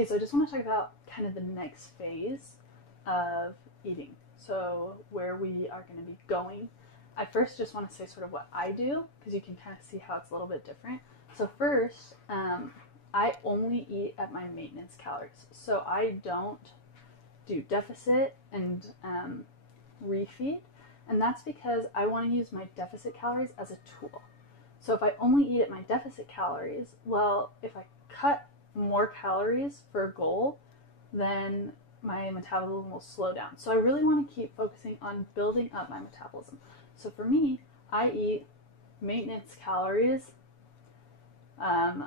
Okay, so I just want to talk about kind of the next phase of eating. So where we are going to be going. I first just want to say sort of what I do because you can kind of see how it's a little bit different. So first, I only eat at my maintenance calories. So I don't do deficit and refeed, and that's because I want to use my deficit calories as a tool. So if I only eat at my deficit calories, well, if I cut more calories for a goal, then my metabolism will slow down. So I really want to keep focusing on building up my metabolism. So for me, I eat maintenance calories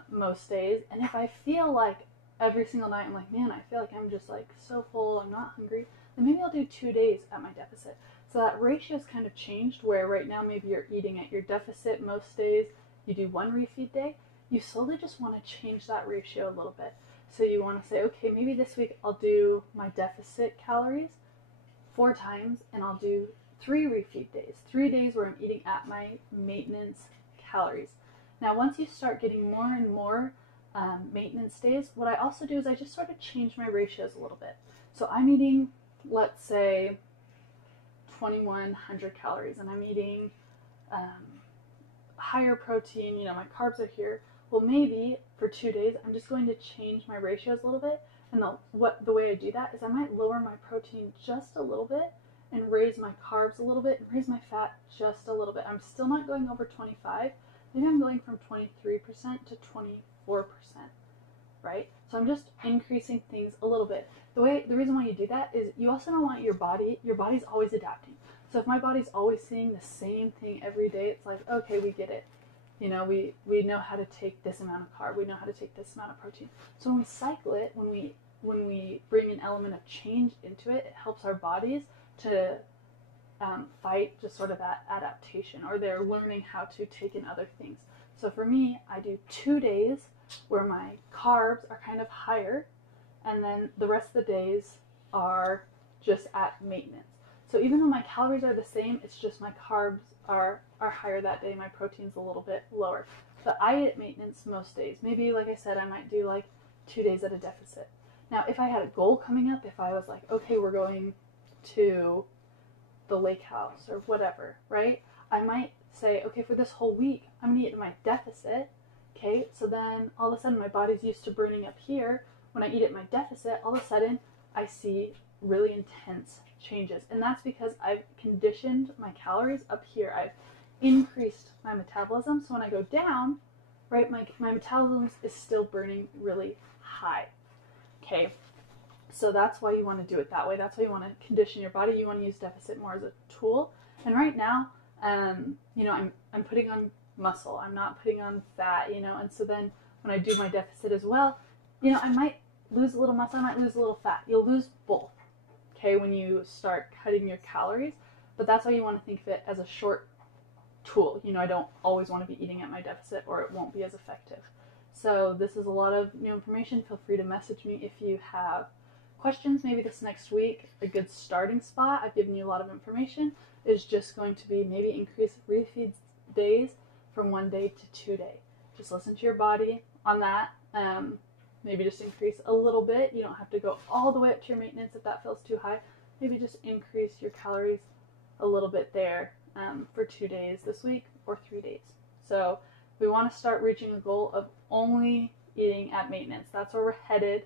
most days, and if I feel like every single night I'm like, man, I feel like I'm just like so full, I'm not hungry, then maybe I'll do 2 days at my deficit. So that ratio's kind of changed where right now maybe you're eating at your deficit most days, you do one refeed day. You slowly just want to change that ratio a little bit. So you want to say, okay, maybe this week I'll do my deficit calories 4 times and I'll do 3 refeed days. 3 days where I'm eating at my maintenance calories. Now, once you start getting more and more maintenance days, what I also do is I just sort of change my ratios a little bit. So I'm eating, let's say, 2,100 calories, and I'm eating higher protein, my carbs are here. Well, maybe for 2 days, I'm just going to change my ratios a little bit. And the way I do that is I might lower my protein just a little bit and raise my carbs a little bit and raise my fat just a little bit. I'm still not going over 25. Maybe I'm going from 23% to 24%, right? So I'm just increasing things a little bit. The reason why you do that is you also don't want your body's always adapting. So if my body's always seeing the same thing every day, it's like, okay, we get it. We know how to take this amount of carb, we know how to take this amount of protein. So when we cycle it, when we bring an element of change into it, it helps our bodies to fight just sort of that adaptation, or they're learning how to take in other things. So for me, I do 2 days where my carbs are kind of higher, and then the rest of the days are just at maintenance. So even though my calories are the same, it's just my carbs are higher that day, my protein's a little bit lower. But I eat at maintenance most days. Maybe, like I said, I might do like 2 days at a deficit. Now, if I had a goal coming up, if I was like, okay, we're going to the lake house or whatever, right? I might say, okay, for this whole week, I'm gonna eat at my deficit. Okay, so then all of a sudden my body's used to burning up here. When I eat at my deficit, all of a sudden I see really intense changes. And that's because I've conditioned my calories up here. I've increased my metabolism. So when I go down, right, my metabolism is still burning really high. Okay, so that's why you want to do it that way. That's why you want to condition your body. You want to use deficit more as a tool. And right now, I'm putting on muscle. I'm not putting on fat, and so then when I do my deficit as well, I might lose a little muscle, I might lose a little fat. You'll lose both, okay, when you start cutting your calories. But that's why you want to think of it as a short tool. I don't always want to be eating at my deficit or it won't be as effective. So this is a lot of new information. Feel free to message me if you have questions. Maybe this next week, a good starting spot, I've given you a lot of information, is just going to be maybe increase refeed days from 1 day to 2 day. Just listen to your body on that. Maybe just increase a little bit. You don't have to go all the way up to your maintenance if that feels too high. Maybe just increase your calories a little bit there for 2 days this week or 3 days. So we want to start reaching a goal of only eating at maintenance. That's where we're headed,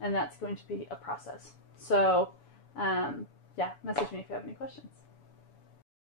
and that's going to be a process. So yeah, message me if you have any questions.